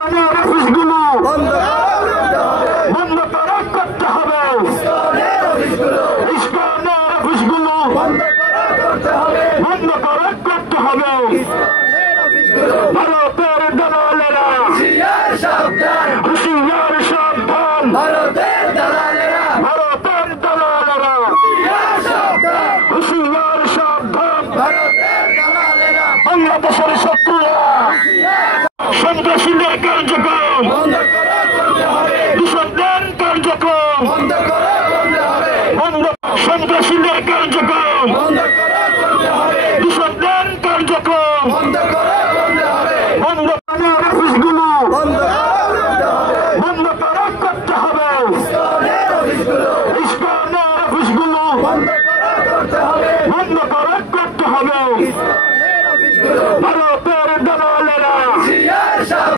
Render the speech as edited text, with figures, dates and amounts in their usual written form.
অফিসগুলো বন্ধ করতে হবে। ইস্কনের অফিসগুলো বন্ধ করতে হবে। ভারতের দালালেরা হুঁশিয়ার সাবধান, ভারতের দালালেরা হুঁশিয়ার সাবধান। বাংলাদেশের শত্রুরা সন্ত্রাসীদের কার্যক্রম, দূষণের কার্যক্রম, সন্ত্রাসীদের কার্যক্রম